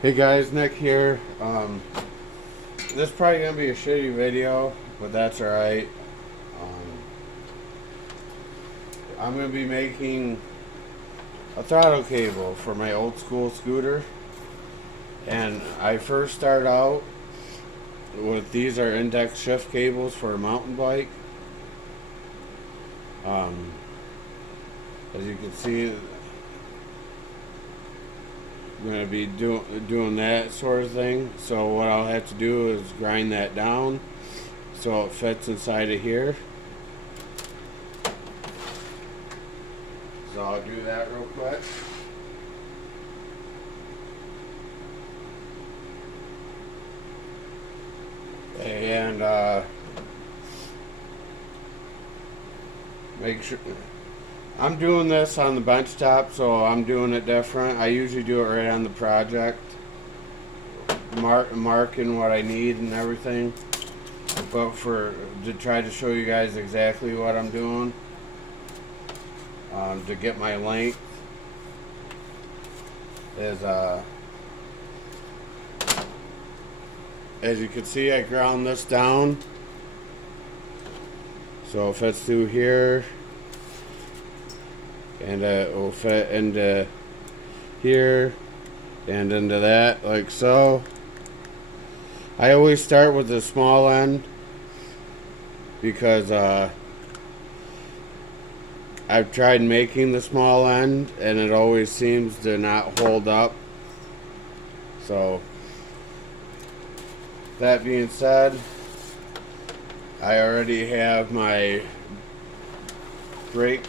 Hey guys, Nick here. This is probably gonna be a shitty video, but that's alright. Um, I'm gonna be making a throttle cable for my old school scooter, and I first start out with these are index shift cables for a mountain bike. Um, as you can see, I'm gonna be doing that sort of thing. So what I'll have to do is grind that down so it fits inside of here. So I'll do that real quick. And make sure I'm doing this on the bench top, so I'm doing it different. I usually do it right on the project, marking what I need and everything. But to try to show you guys exactly what I'm doing, to get my length is as you can see, I ground this down so it fits through here, and it will fit into here and into that, like so. I always start with the small end because I've tried making the small end and it always seems to not hold up. So that being said, I already have my brake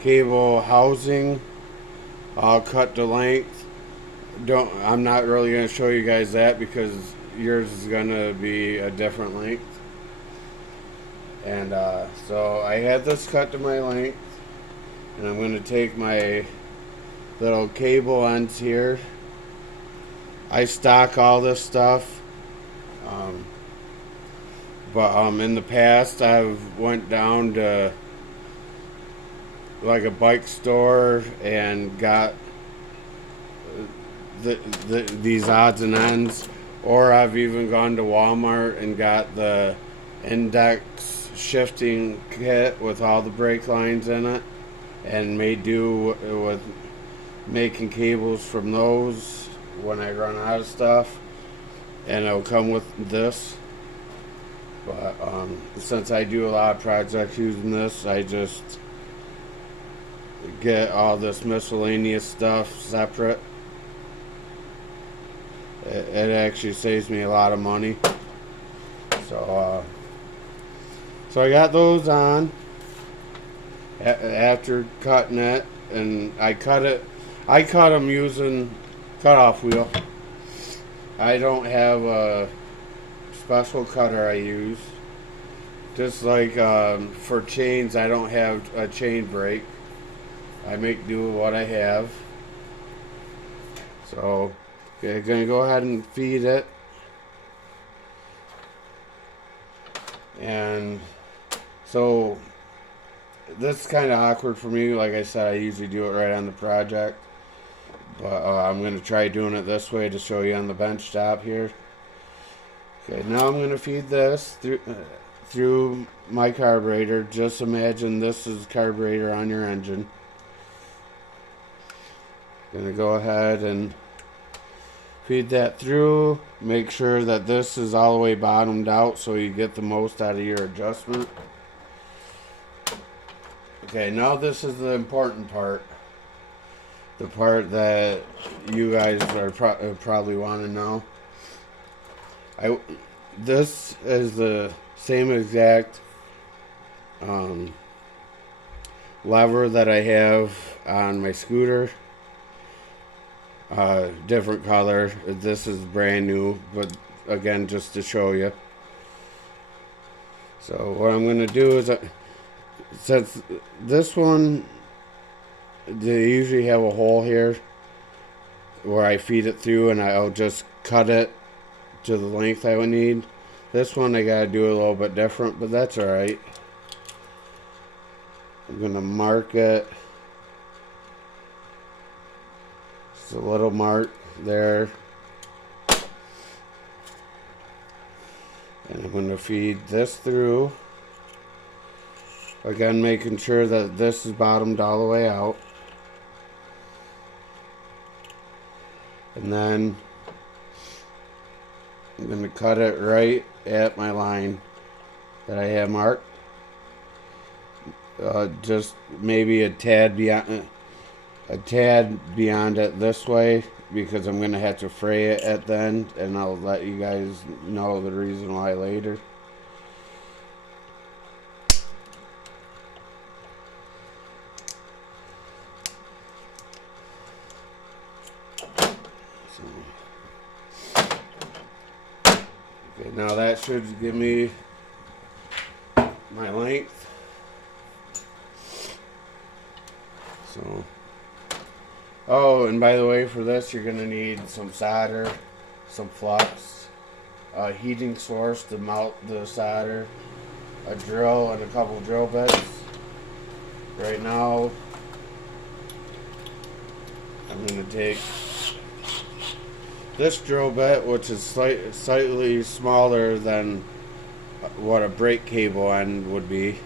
cable housing all cut to length. I'm not really going to show you guys that because yours is going to be a different length. And so I had this cut to my length, and I'm going to take my little cable ends here. I stock all this stuff, but in the past I've went down to like a bike store and got these odds and ends, or I've even gone to Walmart and got the index shifting kit with all the brake lines in it, and may do with making cables from those when I run out of stuff, and it'll come with this. But since I do a lot of projects using this, I just get all this miscellaneous stuff separate. It actually saves me a lot of money. So I got those on after cutting it, and I cut them using cutoff wheel. I don't have a special cutter I use. Just like for chains, I don't have a chain brake. I make do with what I have. So, okay, gonna go ahead and feed it. And so, this is kind of awkward for me. Like I said, I usually do it right on the project. But I'm gonna try doing it this way to show you on the bench top here. Okay, now I'm gonna feed this through my carburetor. Just imagine this is carburetor on your engine. Gonna go ahead and feed that through. Make sure that this is all the way bottomed out so you get the most out of your adjustment. Okay, now this is the important part. The part that you guys are probably want to know. This is the same exact lever that I have on my scooter. Different color. This is brand new, but again, just to show you. So what I'm going to do is, since this one, they usually have a hole here where I feed it through, and I'll just cut it to the length I would need. This one I gotta do a little bit different, but that's alright. I'm gonna mark it There's a little mark there. And I'm going to feed this through. Again, making sure that this is bottomed all the way out. And then I'm going to cut it right at my line that I have marked. Just maybe a tad beyond it this way, because I'm going to have to fray it at the end, and I'll let you guys know the reason why later. Okay, now that should give me my length. So, oh, and by the way, for this you're going to need some solder, some flux, a heating source to melt the solder, a drill, and a couple drill bits. Right now, I'm going to take this drill bit, which is slightly smaller than what a brake cable end would be,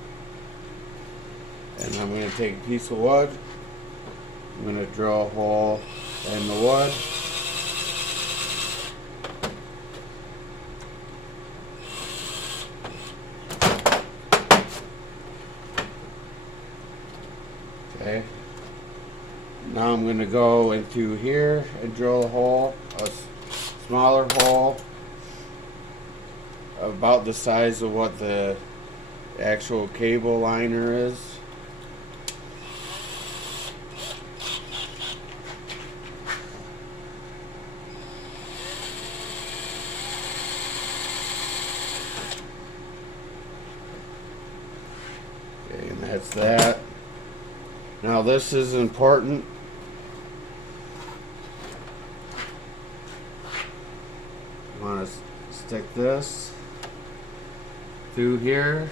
and I'm going to take a piece of wood. I'm going to drill a hole in the wood. Okay. Now I'm going to go into here and drill a hole, a smaller hole, about the size of what the actual cable liner is. Okay, and that's that. Now this is important. I want to stick this through here.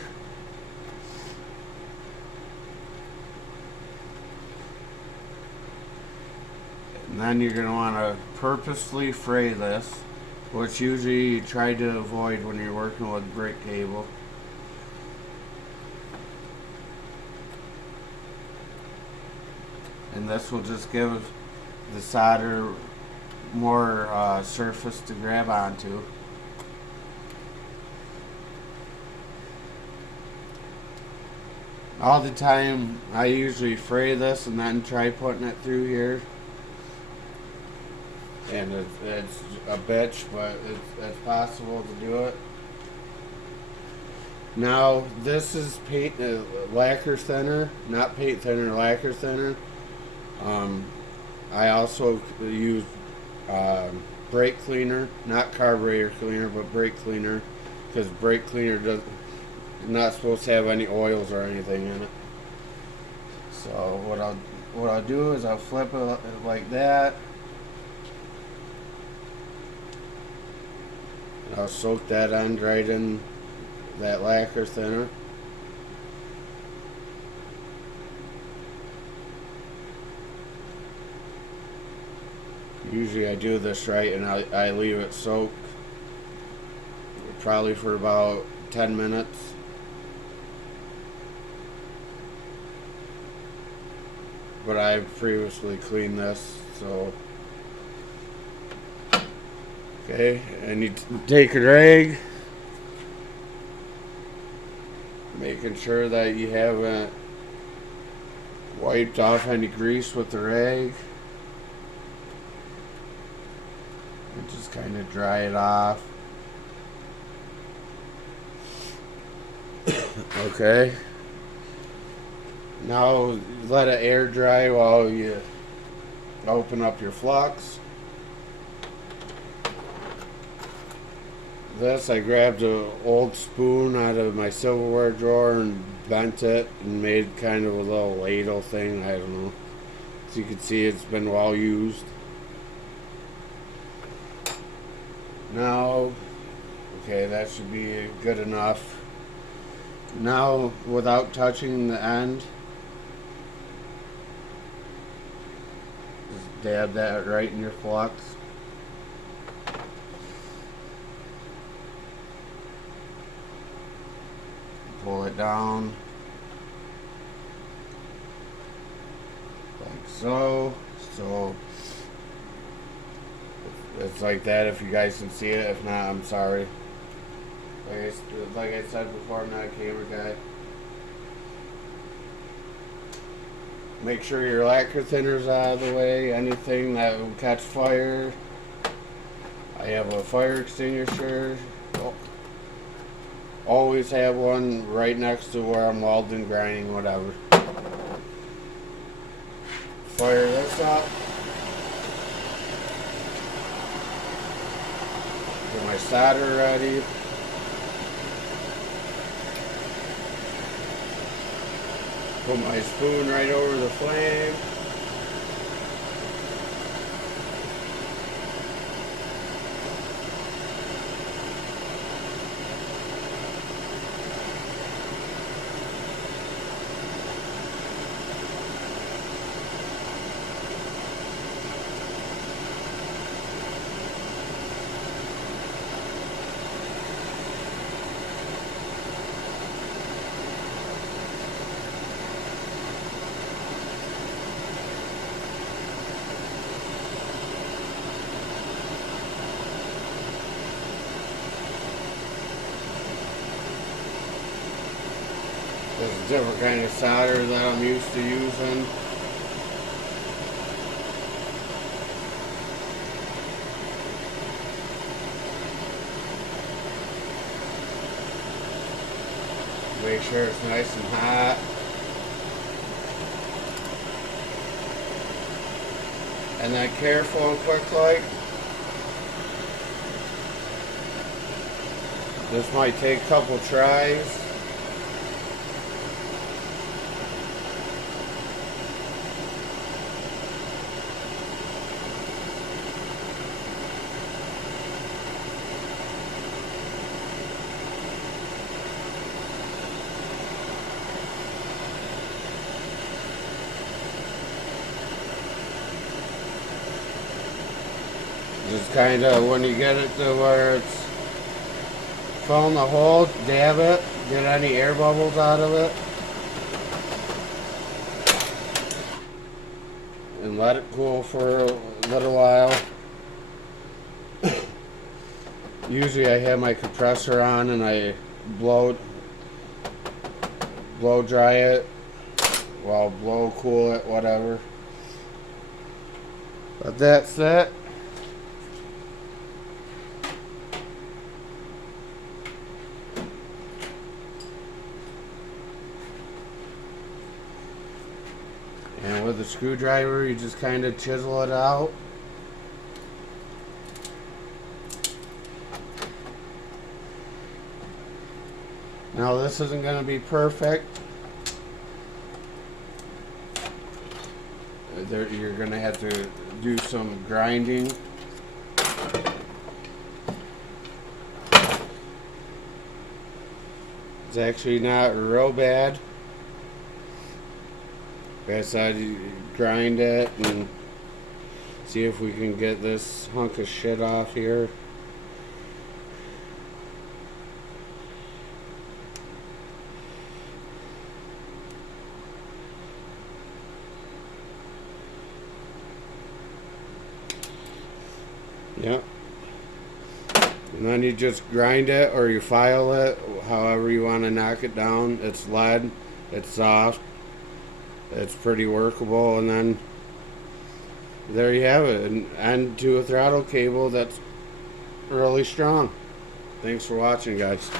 And then you're going to want to purposely fray this, which usually you try to avoid when you're working with brake cable. And this will just give the solder more surface to grab onto. All the time I usually fray this and then try putting it through here, and it's a bitch, but it's possible to do it. Now this is paint lacquer thinner, not paint thinner, lacquer thinner. I also use brake cleaner, not carburetor cleaner, but brake cleaner, because brake cleaner does not supposed to have any oils or anything in it. So what I'll do is I'll flip it like that, and I'll soak that end right in that lacquer thinner. Usually I do this right, and I leave it soak probably for about 10 minutes. But I've previously cleaned this, so. Okay, and you take a rag, making sure that you haven't wiped off any grease with the rag. And just kind of dry it off. Okay. Now let it air dry while you open up your flux. This, I grabbed an old spoon out of my silverware drawer and bent it and made kind of a little ladle thing. I don't know. As you can see, it's been well used. Now, okay, that should be good enough. Now, without touching the end, just dab that right in your flux. Pull it down like so. So it's like that if you guys can see it. If not, I'm sorry. Like I said before, I'm not a camera guy. Make sure your lacquer thinner's out of the way. Anything that will catch fire. I have a fire extinguisher. Always have one right next to where I'm welding, grinding, whatever. Fire this up. Get my solder ready. Put my spoon right over the flame. There's a different kind of solder that I'm used to using. Make sure it's nice and hot. And then careful and quick like. This might take a couple tries. Just kind of, when you get it to where it's filling the hole, dab it, get any air bubbles out of it, and let it cool for a little while. Usually I have my compressor on and I blow dry it, well, blow cool it, whatever. But that's it. And with a screwdriver, you just kind of chisel it out. Now this isn't going to be perfect. You're going to have to do some grinding. It's actually not real bad. Like I said, you grind it and see if we can get this hunk of shit off here. Yep. And then you just grind it or you file it, however you want to knock it down. It's lead, it's soft. It's pretty workable, and then there you have it, an end to a throttle cable that's really strong. Thanks for watching, guys.